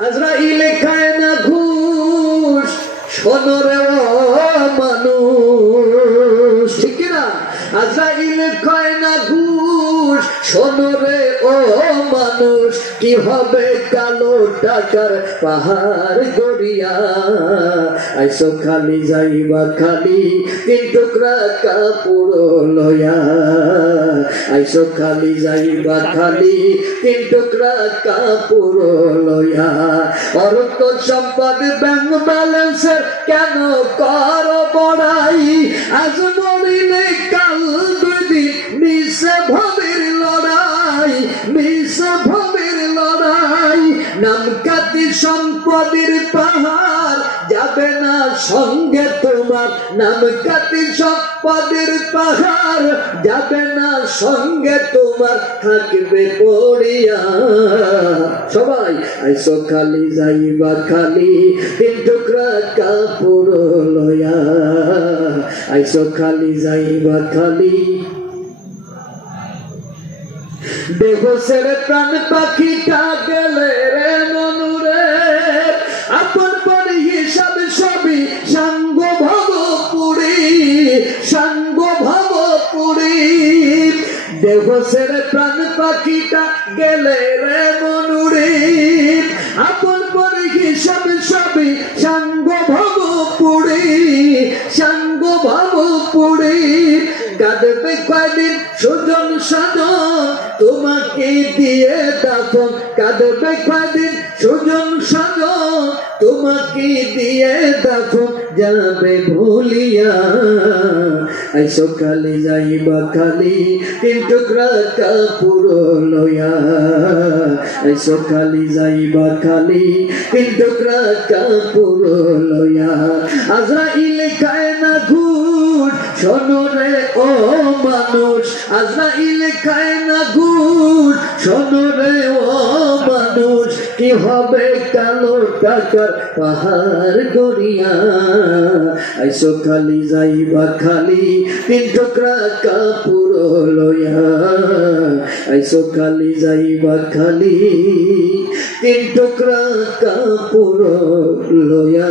আজরাইল খায় না ঘুষ, শোনো রে ও মানুষ, ঠিক না? আজরাইল খায় না ঘুষ, শোনো রে ও মানুষ, কি হবে কালো টাকার পাহাড় গড়িয়া, আইসো খালি যাইবা খালি তিন টুকরা কাপড় লয়া, আইসো খালি যাইবা খালি তিন টুকরা কাপড় লয়া। অর্থ সম্পদ ব্যাংক ব্যালেন্সের কেন কর বড়াই, আজ মরিলে কাল দুই দিন মিশে ভবের লড়াই, মিশে ভবের লড়াই। নাম কাতি সম্পদের পাহাড় যাবে না সঙ্গে তোমার, নাম কাতি সম্পদের পাহাড় যাবে না সঙ্গে তোমার, থাকবে পড়িয়া। সবাই আইসো খালি যাইবা খালি তিন টুকরা কাপড় লয়া, আইসো খালি যাইবা খালি। বেহুশের প্রাণ পাখিটা গেলে রে মনুরে, আপন পর হিসাব সবই সাঙ্গ ভবপুরী, সাঙ্গ ভবপুরী। বেহুশের প্রাণ পাখিটা গেলে রে মনুরে, আপন পর হিসাব সবই সাঙ্গ ভবপুরী, সাঙ্গ ভবপুরী। কাঁদবে কয়দিন সুজন সাজন তোমাকে দিয়ে দাফন, কাঁদবে কয়দিন সুজন সাজন তোমাকে দিয়ে দাফন, যাবে ভুলিয়া। আইসো খালি যাইবা খালি তিন টুকরা কাপড় লয়া, আইসো খালি যাইবা খালি তিন টুকরা কাপড় লয়া। আজরাইল খায় না ঘুষ, শোনো রে ও মানুষ, আজরাইল খায় না ঘুষ, শোনো রে ও মানুষ, কি হবে কালো টাকার পাহাড় গড়িয়া, আইসো খালি যাইবা খালি তিন টুকরা কাপড় লয়া, আইসো খালি যাইবা খালি তিন টুকরা কাপড় লয়া।